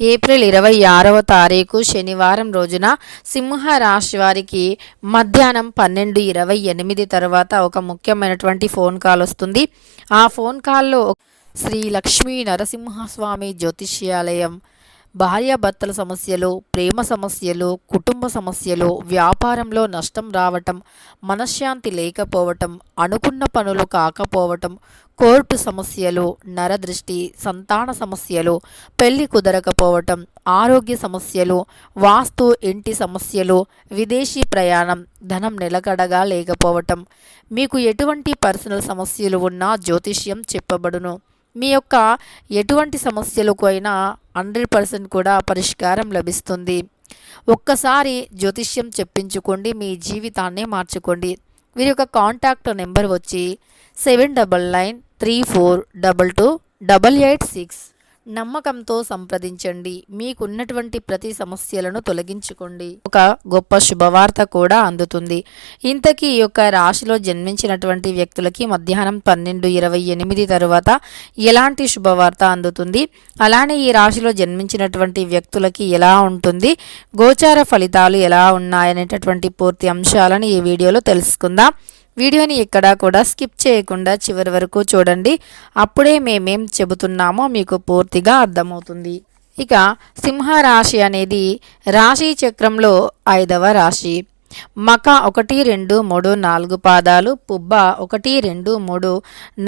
April ఇరవై ఆరవ తారీఖు శనివారం రోజున సింహ రాశి వారికి మధ్యాహ్నం పన్నెండు ఇరవై ఎనిమిది తర్వాత ఒక ముఖ్యమైనటువంటి ఫోన్ కాల్ వస్తుంది. ఆ ఫోన్ కాల్లో శ్రీ లక్ష్మీ నరసింహస్వామి జ్యోతిష్యాలయం భార్యాభర్తల సమస్యలు ప్రేమ సమస్యలు కుటుంబ సమస్యలు వ్యాపారంలో నష్టం రావటం మనశ్శాంతి లేకపోవటం అనుకున్న పనులు కాకపోవటం కోర్టు సమస్యలు నరదృష్టి సంతాన సమస్యలు పెళ్ళి కుదరకపోవటం ఆరోగ్య సమస్యలు వాస్తు ఇంటి సమస్యలు విదేశీ ప్రయాణం ధనం నిలకడగా లేకపోవటం. మీకు ఎటువంటి పర్సనల్ సమస్యలు ఉన్నా జ్యోతిష్యం చెప్పబడును. మీ యొక్క ఎటువంటి సమస్యలకు అయినా హండ్రెడ్ పర్సెంట్ కూడా పరిష్కారం లభిస్తుంది. ఒక్కసారి జ్యోతిష్యం చెప్పించుకోండి మీ జీవితాన్ని మార్చుకోండి. వీరి యొక్క కాంటాక్ట్ నెంబర్ వచ్చి seven double nine three four double two double eight six. నమ్మకంతో సంప్రదించండి. మీకున్నటువంటి ప్రతి సమస్యలను తొలగించుకోండి. ఒక గొప్ప శుభవార్త కూడా అందుతుంది. ఇంతకీ ఈ యొక్క రాశిలో జన్మించినటువంటి వ్యక్తులకి మధ్యాహ్నం పన్నెండు ఇరవై ఎనిమిది తరువాత ఎలాంటి శుభవార్త అందుతుంది? అలానే ఈ రాశిలో జన్మించినటువంటి వ్యక్తులకి ఎలా ఉంటుంది? గోచార ఫలితాలు ఎలా ఉన్నాయనేటటువంటి పూర్తి అంశాలను ఈ వీడియోలో తెలుసుకుందాం. వీడియోని ఎక్కడా కూడా స్కిప్ చేయకుండా చివరి వరకు చూడండి. అప్పుడే మేమేం చెబుతున్నామో మీకు పూర్తిగా అర్థమవుతుంది. ఇక సింహరాశి అనేది రాశి చక్రంలో ఐదవ రాశి. మక ఒకటి రెండు మూడు నాలుగు పాదాలు పుబ్బ ఒకటి రెండు మూడు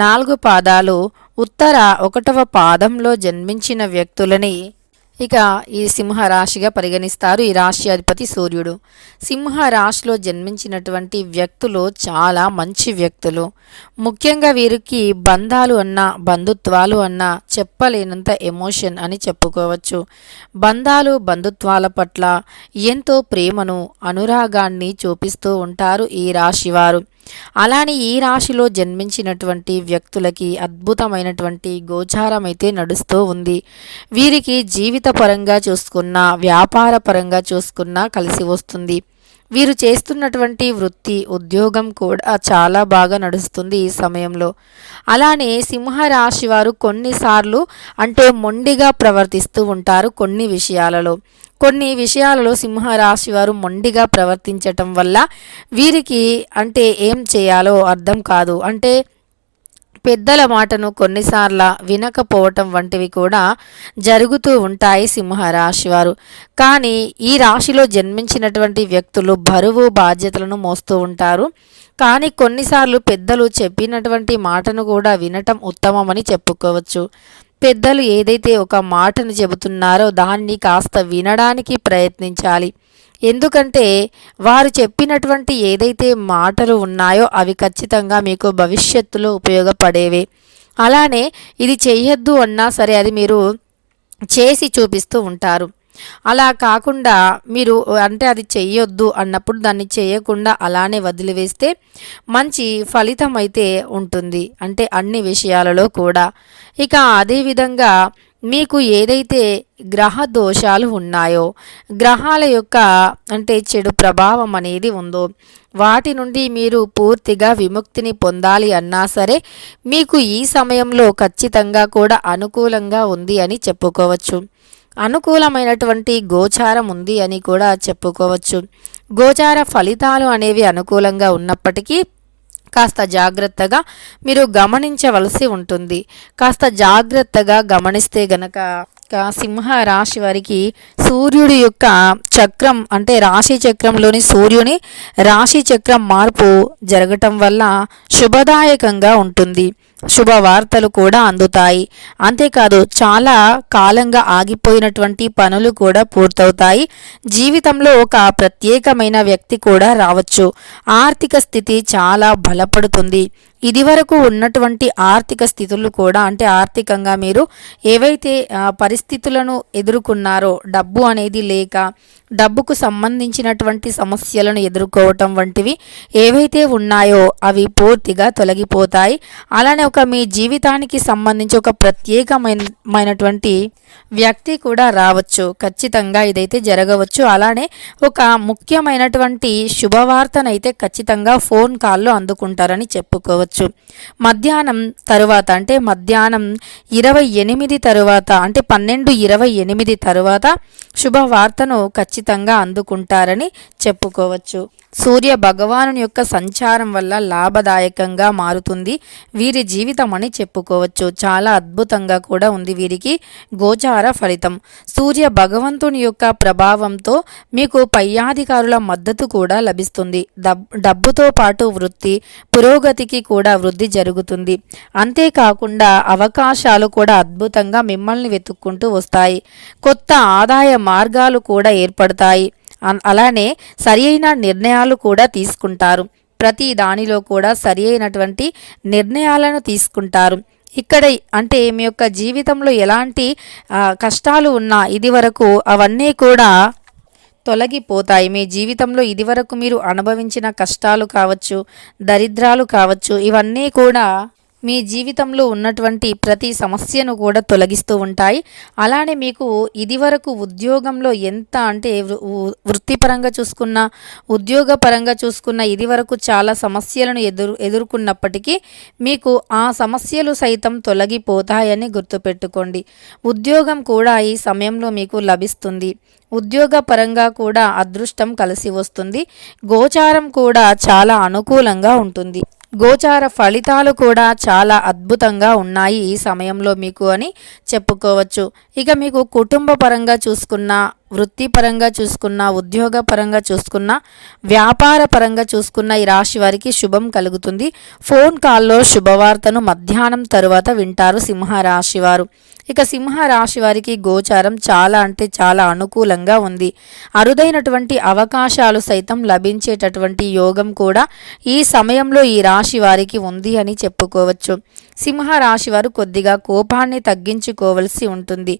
నాలుగు పాదాలు ఉత్తర ఒకటవ పాదంలో జన్మించిన వ్యక్తులని ఇక ఈ సింహ రాశిగా పరిగణిస్తారు ఈ రాశి అధిపతి సూర్యుడు. సింహ రాశిలో జన్మించినటువంటి వ్యక్తులు చాలా మంచి వ్యక్తులు. ముఖ్యంగా వీరికి బంధాలు అన్నా బంధుత్వాలు అన్నా చెప్పలేనంత ఎమోషన్ అని చెప్పుకోవచ్చు. బంధాలు బంధుత్వాల పట్ల ఎంతో ప్రేమను అనురాగాన్ని చూపిస్తూ ఉంటారు ఈ రాశివారు. అలానే ఈ రాశిలో జన్మించినటువంటి వ్యక్తులకి అద్భుతమైనటువంటి గోచారం అయితే నడుస్తూ ఉంది. వీరికి జీవిత పరంగా చూసుకున్న వ్యాపార పరంగా చూసుకున్నా కలిసి వస్తుంది. వీరు చేస్తున్నటువంటి వృత్తి ఉద్యోగం కూడా చాలా బాగా నడుస్తుంది ఈ సమయంలో. అలానే సింహరాశి వారు కొన్నిసార్లు అంటే మొండిగా ప్రవర్తిస్తూ ఉంటారు కొన్ని విషయాలలో. కొన్ని విషయాలలో సింహరాశి వారు మొండిగా ప్రవర్తించటం వల్ల వీరికి అంటే ఏం చేయాలో అర్థం కాదు. అంటే పెద్దల మాటను కొన్నిసార్లు వినకపోవటం వంటివి కూడా జరుగుతూ ఉంటాయి సింహరాశి వారు. కానీ ఈ రాశిలో జన్మించినటువంటి వ్యక్తులు బరువు బాధ్యతలను మోస్తూ ఉంటారు. కానీ కొన్నిసార్లు పెద్దలు చెప్పినటువంటి మాటను కూడా వినటం ఉత్తమమని చెప్పుకోవచ్చు. పెద్దలు ఏదైతే ఒక మాటను చెబుతున్నారో దాన్ని కాస్త వినడానికి ప్రయత్నించాలి. ఎందుకంటే వారు చెప్పినటువంటి ఏదైతే మాటలు ఉన్నాయో అవి ఖచ్చితంగా మీకు భవిష్యత్తులో ఉపయోగపడేవే. అలానే ఇది చెయ్యొద్దు అన్నా సరే అది మీరు చేసి చూపిస్తూ ఉంటారు. అలా కాకుండా మీరు అంటే అది చెయ్యొద్దు అన్నప్పుడు దాన్ని చేయకుండా అలానే వదిలివేస్తే మంచి ఫలితం అయితే ఉంటుంది. అంటే అన్ని విషయాలలో కూడా. ఇక అదేవిధంగా మీకు ఏదైతే గ్రహ దోషాలు ఉన్నాయో గ్రహాల యొక్క అంటే చెడు ప్రభావం అనేది ఉందో వాటి నుండి మీరు పూర్తిగా విముక్తిని పొందాలి అన్నా సరే మీకు ఈ సమయంలో ఖచ్చితంగా కూడా అనుకూలంగా ఉంది అని చెప్పుకోవచ్చు. అనుకూలమైనటువంటి గోచారం ఉంది అని కూడా చెప్పుకోవచ్చు. గోచార ఫలితాలు అనేవి అనుకూలంగా ఉన్నప్పటికీ కాస్త జాగ్రత్తగా మీరు గమనించవలసి ఉంటుంది. కాస్త జాగ్రత్తగా గమనిస్తే గనక సింహ రాశి వారికి సూర్యుడి యొక్క చక్రం అంటే రాశి చక్రంలోని సూర్యుని రాశి చక్రం మార్పు జరగటం వల్ల శుభదాయకంగా ఉంటుంది. శుభవార్తలు కూడా అందుతాయి. అంతేకాదు చాలా కాలంగా ఆగిపోయినటువంటి పనులు కూడా పూర్తవుతాయి. జీవితంలో ఒక ప్రత్యేకమైన వ్యక్తి కూడా రావచ్చు. ఆర్థిక స్థితి చాలా బలపడుతుంది. ఇదివరకు ఉన్నటువంటి ఆర్థిక స్థితులు కూడా అంటే ఆర్థికంగా మీరు ఏవైతే పరిస్థితులను ఎదుర్కొన్నారో డబ్బు అనేది లేక డబ్బుకు సంబంధించినటువంటి సమస్యలను ఎదుర్కోవటం వంటివి ఏవైతే ఉన్నాయో అవి పూర్తిగా తొలగిపోతాయి. అలానే ఒక మీ జీవితానికి సంబంధించి ఒక ప్రత్యేకమైనటువంటి వ్యక్తి కూడా రావచ్చు. ఖచ్చితంగా ఇదైతే జరగవచ్చు. అలానే ఒక ముఖ్యమైనటువంటి శుభవార్తనైతే ఖచ్చితంగా ఫోన్ కాల్లో అందుకుంటారని చెప్పుకోవచ్చు. చెప్పుకోవచ్చు మధ్యాహ్నం తరువాత అంటే మధ్యాహ్నం ఇరవై ఎనిమిది తరువాత అంటే పన్నెండు ఇరవై ఎనిమిది తరువాత శుభవార్తను ఖచ్చితంగా ఖచ్చితంగా అందుకుంటారని చెప్పుకోవచ్చు. సూర్య భగవాను యొక్క సంచారం వల్ల లాభదాయకంగా మారుతుంది. వీరి జీవితం అని చెప్పుకోవచ్చు. చాలా అద్భుతంగా కూడా ఉంది వీరికి గోచార ఫలితం. సూర్య భగవంతుని యొక్క ప్రభావంతో మీకు పైయాధికారుల మద్దతు కూడా లభిస్తుంది. డబ్బుతో పాటు వృత్తి పురోగతికి కూడా వృద్ధి జరుగుతుంది. అంతేకాకుండా అవకాశాలు కూడా అద్భుతంగా మిమ్మల్ని వెతుక్కుంటూ వస్తాయి. కొత్త ఆదాయ మార్గాలు కూడా ఏర్పడతాయి. అలానే సరి అయిన నిర్ణయాలు కూడా తీసుకుంటారు. ప్రతి దానిలో కూడా సరి అయినటువంటి నిర్ణయాలను తీసుకుంటారు. ఇక్కడ అంటే మీ యొక్క జీవితంలో ఎలాంటి కష్టాలు ఉన్నా ఇది వరకు అవన్నీ కూడా తొలగిపోతాయి. మీ జీవితంలో ఇదివరకు మీరు అనుభవించిన కష్టాలు కావచ్చు దరిద్రాలు కావచ్చు ఇవన్నీ కూడా మీ జీవితంలో ఉన్నటువంటి ప్రతి సమస్యను కూడా తొలగిస్తూ ఉంటాయి. అలానే మీకు ఇదివరకు ఉద్యోగంలో ఎంత అంటే వృత్తిపరంగా చూసుకున్న ఉద్యోగపరంగా చూసుకున్న ఇదివరకు చాలా సమస్యలను ఎదురు ఎదుర్కొన్నప్పటికీ మీకు ఆ సమస్యలు సైతం తొలగిపోతాయని గుర్తుపెట్టుకోండి. ఉద్యోగం కూడా ఈ సమయంలో మీకు లభిస్తుంది. ఉద్యోగపరంగా కూడా అదృష్టం కలిసి వస్తుంది. గోచారం కూడా చాలా అనుకూలంగా ఉంటుంది. గోచార ఫలితాలు కూడా చాలా అద్భుతంగా ఉన్నాయి ఈ సమయంలో మీకు అని చెప్పుకోవచ్చు. ఇక మీకు కుటుంబ పరంగా చూసుకున్న వృత్తిపరంగా చూసుకున్న ఉద్యోగ పరంగా చూసుకున్న వ్యాపార పరంగా చూసుకున్న ఈ రాశి వారికి శుభం కలుగుతుంది. ఫోన్ కాల్లో శుభవార్తను మధ్యాహ్నం తరువాత వింటారు సింహరాశి వారు. ఇక సింహ రాశి వారికి గోచారం చాలా అంటే చాలా అనుకూలంగా ఉంది. అరుదైనటువంటి అవకాశాలు సైతం లభించేటటువంటి యోగం కూడా ఈ సమయంలో ఈ రాశి వారికి ఉంది అని చెప్పుకోవచ్చు. సింహ రాశి వారు కొద్దిగా కోపాన్ని తగ్గించుకోవలసి ఉంటుంది.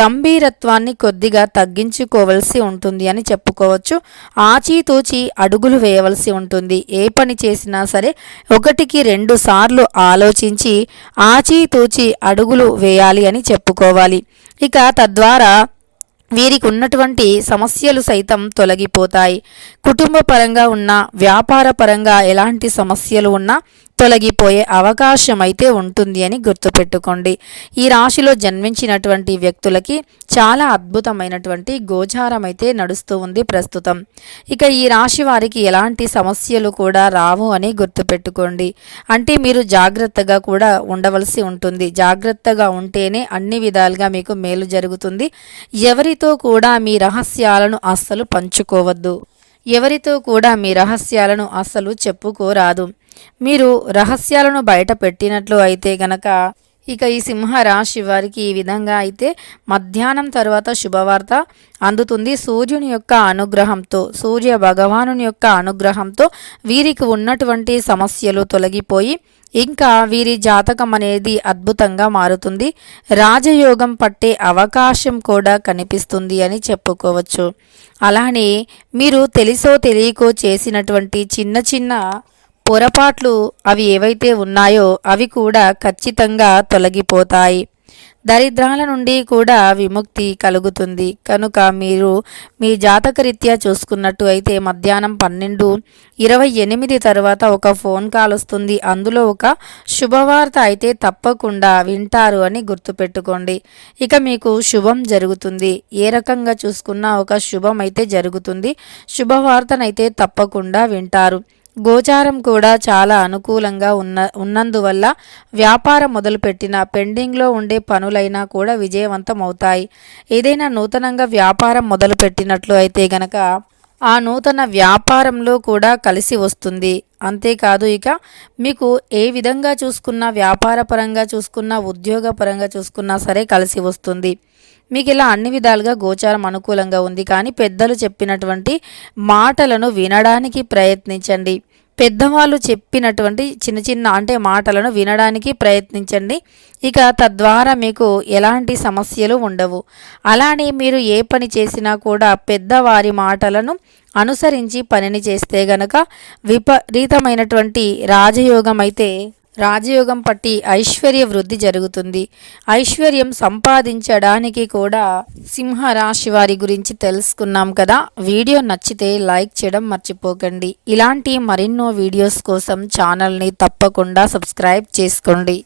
గంభీరత్వాన్ని కొద్దిగా తగ్గించుకోవలసి ఉంటుంది అని చెప్పుకోవచ్చు. ఆచితూచి అడుగులు వేయవలసి ఉంటుంది. ఏ పని చేసినా సరే ఒకటికి రెండు సార్లు ఆలోచించి ఆచితూచి అడుగులు వేయాలి అని చెప్పుకోవాలి. ఇక తద్వారా వీరికి ఉన్నటువంటి సమస్యలు సైతం తొలగిపోతాయి. కుటుంబ పరంగా ఉన్న వ్యాపార పరంగా ఎలాంటి సమస్యలు ఉన్నా తొలగిపోయే అవకాశం అయితే ఉంటుంది అని గుర్తుపెట్టుకోండి. ఈ రాశిలో జన్మించినటువంటి వ్యక్తులకి చాలా అద్భుతమైనటువంటి గోచారం అయితే నడుస్తూ ఉంది ప్రస్తుతం. ఇక ఈ రాశి వారికి ఎలాంటి సమస్యలు కూడా రావు అని గుర్తుపెట్టుకోండి. అంటే మీరు జాగ్రత్తగా కూడా ఉండవలసి ఉంటుంది. జాగ్రత్తగా ఉంటేనే అన్ని విధాలుగా మీకు మేలు జరుగుతుంది. ఎవరితో కూడా మీ రహస్యాలను అస్సలు పంచుకోవద్దు. ఎవరితో కూడా మీ రహస్యాలను అస్సలు చెప్పుకోరాదు. మీరు రహస్యాలను బయట పెట్టినట్లు అయితే గనక ఇక ఈ సింహ రాశి వారికి ఈ విధంగా అయితే మధ్యాహ్నం తర్వాత శుభవార్త అందుతుంది. సూర్యుని యొక్క అనుగ్రహంతో సూర్య భగవాను యొక్క అనుగ్రహంతో వీరికి ఉన్నటువంటి సమస్యలు తొలగిపోయి ఇంకా వీరి జాతకం అనేది అద్భుతంగా మారుతుంది. రాజయోగం పట్టే అవకాశం కూడా కనిపిస్తుంది అని చెప్పుకోవచ్చు. అలానే మీరు తెలిసో తెలియకో చేసినటువంటి చిన్న చిన్న పొరపాట్లు అవి ఏవైతే ఉన్నాయో అవి కూడా ఖచ్చితంగా తొలగిపోతాయి. దరిద్రాల నుండి కూడా విముక్తి కలుగుతుంది. కనుక మీరు మీ జాతకరీత్యా చూసుకున్నట్టు అయితే మధ్యాహ్నం పన్నెండు ఇరవై ఎనిమిది తర్వాత ఒక ఫోన్ కాల్ వస్తుంది. అందులో ఒక శుభవార్త అయితే తప్పకుండా వింటారు అని గుర్తుపెట్టుకోండి. ఇక మీకు శుభం జరుగుతుంది. ఏ రకంగా చూసుకున్నా ఒక శుభం అయితే జరుగుతుంది. శుభవార్తనైతే తప్పకుండా వింటారు. గోచారం కూడా చాలా అనుకూలంగా ఉన్న ఉన్నందువల్ల వ్యాపారం మొదలుపెట్టిన పెండింగ్లో ఉండే పనులైనా కూడా విజయవంతం అవుతాయి ఏదైనా నూతనంగా వ్యాపారం మొదలుపెట్టినట్లు అయితే గనక ఆ నూతన వ్యాపారంలో కూడా కలిసి వస్తుంది. అంతేకాదు ఇక మీకు ఏ విధంగా చూసుకున్నా వ్యాపార పరంగా చూసుకున్నా ఉద్యోగపరంగా చూసుకున్నా సరే కలిసి వస్తుంది. మీకు ఇలా అన్ని విధాలుగా గోచారం అనుకూలంగా ఉంది కానీ పెద్దలు చెప్పినటువంటి మాటలను వినడానికి ప్రయత్నించండి. పెద్దవాళ్ళు చెప్పినటువంటి చిన్న చిన్న అంటే మాటలను వినడానికి ప్రయత్నించండి. ఇక తద్వారా మీకు ఎలాంటి సమస్యలు ఉండవు. అలానే మీరు ఏ పని చేసినా కూడా పెద్దవారి మాటలను అనుసరించి పనిని చేస్తే గనక విపరీతమైనటువంటి రాజయోగం అయితే రాజయోగం పట్టి ఐశ్వర్య వృద్ధి జరుగుతుంది. ఐశ్వర్యం సంపాదించడానికి కూడా సింహరాశి వారి గురించి తెలుసుకున్నాం కదా. వీడియో నచ్చితే లైక్ చేయడం మర్చిపోకండి. ఇలాంటి మరెన్నో వీడియోస్ కోసం ఛానల్ని తప్పకుండా సబ్స్క్రైబ్ చేసుకోండి.